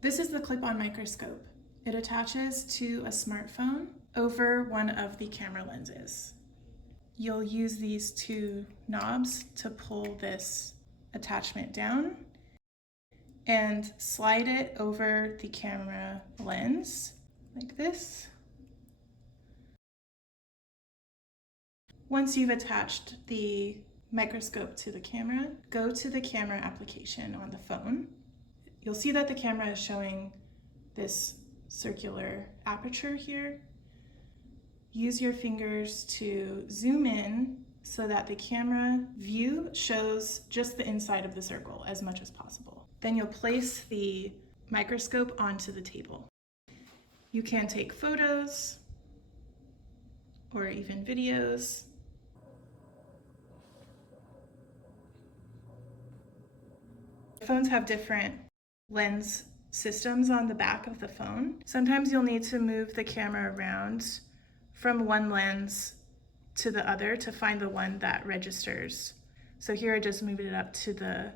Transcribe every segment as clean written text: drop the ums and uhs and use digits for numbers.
This is the clip-on microscope. It attaches to a smartphone over one of the camera lenses. You'll use these two knobs to pull this attachment down and slide it over the camera lens like this. Once you've attached the microscope to the camera, go to the camera application on the phone. You'll see that the camera is showing this circular aperture here. Use your fingers to zoom in so that the camera view shows just the inside of the circle as much as possible. Then you'll place the microscope onto the table. You can take photos or even videos. Phones have different lens systems on the back of the phone. Sometimes you'll need to move the camera around from one lens to the other to find the one that registers. So here I just moved it up to the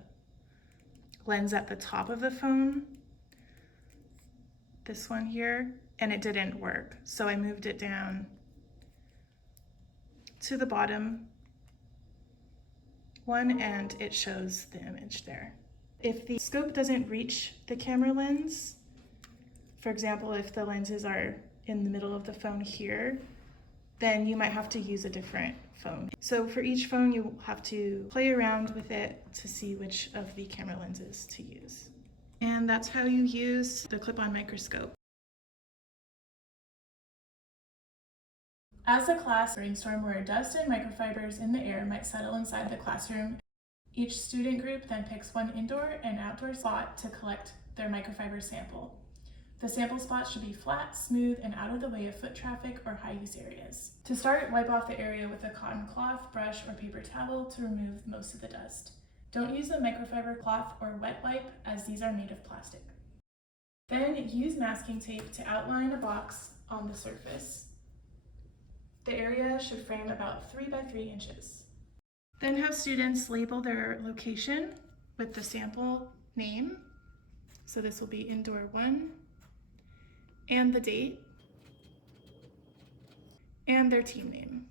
lens at the top of the phone, this one here, and it didn't work. So I moved it down to the bottom one and it shows the image there. If the scope doesn't reach the camera lens, for example, if the lenses are in the middle of the phone here, then you might have to use a different phone. So for each phone, you have to play around with it to see which of the camera lenses to use. And that's how you use the clip-on microscope. As a class brainstorm where dust and microfibers in the air might settle inside the classroom, each student group then picks one indoor and outdoor spot to collect their microfiber sample. The sample spot should be flat, smooth, and out of the way of foot traffic or high-use areas. To start, wipe off the area with a cotton cloth, brush, or paper towel to remove most of the dust. Don't use a microfiber cloth or wet wipe, as these are made of plastic. Then use masking tape to outline a box on the surface. The area should frame about 3 by 3 inches. Then have students label their location with the sample name. So this will be indoor 1, and the date, and their team name.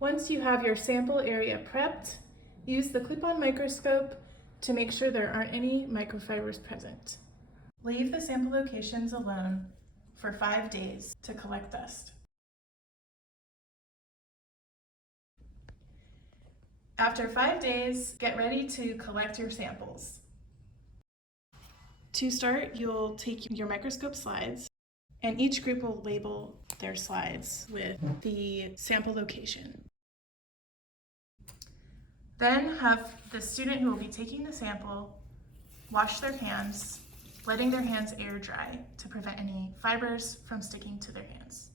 Once you have your sample area prepped, use the clip-on microscope to make sure there aren't any microfibers present. Leave the sample locations alone for 5 days to collect dust. After 5 days, get ready to collect your samples. To start, you'll take your microscope slides, and each group will label their slides with the sample location. Then have the student who will be taking the sample wash their hands, letting their hands air dry to prevent any fibers from sticking to their hands.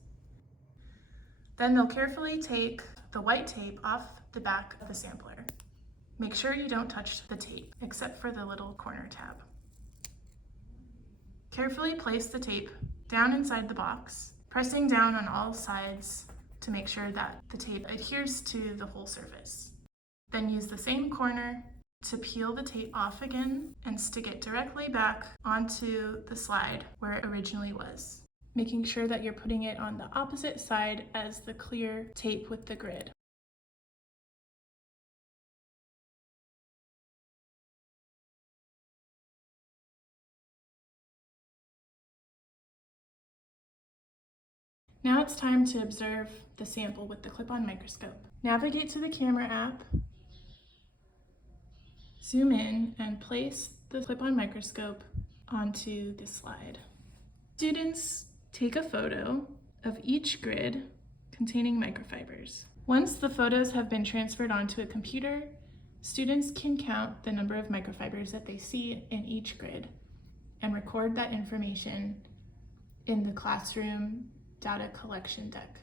Then they'll carefully take the white tape off the back of the sampler. Make sure you don't touch the tape except for the little corner tab. Carefully place the tape down inside the box, pressing down on all sides to make sure that the tape adheres to the whole surface. Then use the same corner to peel the tape off again and stick it directly back onto the slide where it originally was, making sure that you're putting it on the opposite side as the clear tape with the grid. Now it's time to observe the sample with the clip-on microscope. Navigate to the camera app, zoom in, and place the clip-on microscope onto the slide. Students take a photo of each grid containing microfibers. Once the photos have been transferred onto a computer, students can count the number of microfibers that they see in each grid and record that information in the classroom data collection deck.